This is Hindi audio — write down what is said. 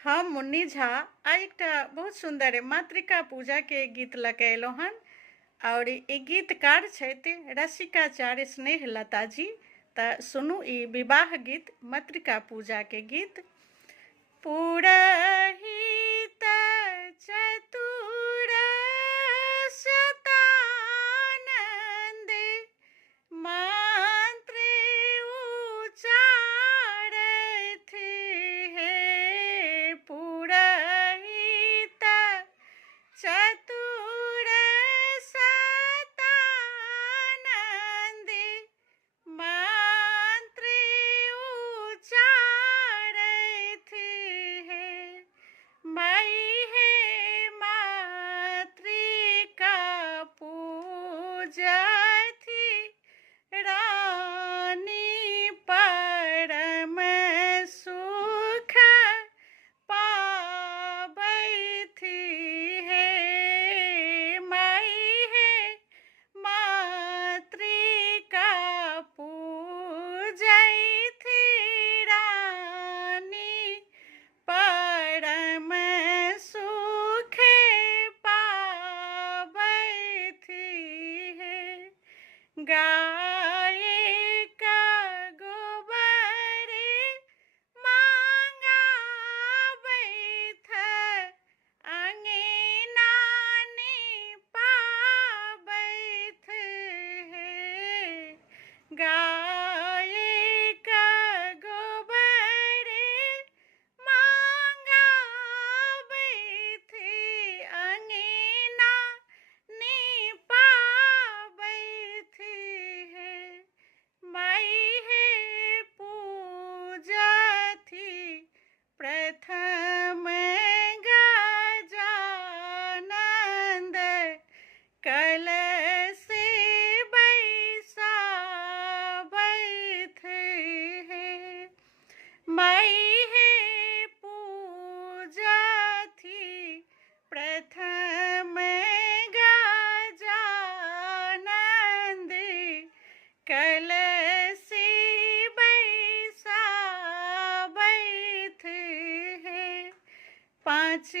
हम मुन्नी झा आ एकटा बहुत सुंदर मातृका पूजा के गीत लऽ कऽ अयलहुँ हन। और ई गीतकार छथि रसिकाचार्य स्नेह लता जी। तऽ सुनू ई विवाह गीत मातृका पूजा के गीत। पुरहित चतुर शतानंद मंत्र उचारथ हे। पुरहित चतुर शतानंद मंत्र उचारथ हे। मई हे मातृका पूजथि रानी परम सुख पाबैथि हे। मई हे मातृका पूजैथि रानी परम सुख पाबैथि हे। गाय का गोबर मांगाबैथ अंगना निपाबैथ हे। गाय का गोबर मांगाबैथ अंगना निपाबैथ हे। मई हे पूजथि प्रथम गजानंद कलश बैसाबैथ हे। मई हे पूजथि प्रथम गजानंद कलश बैसाबैथ हे। 5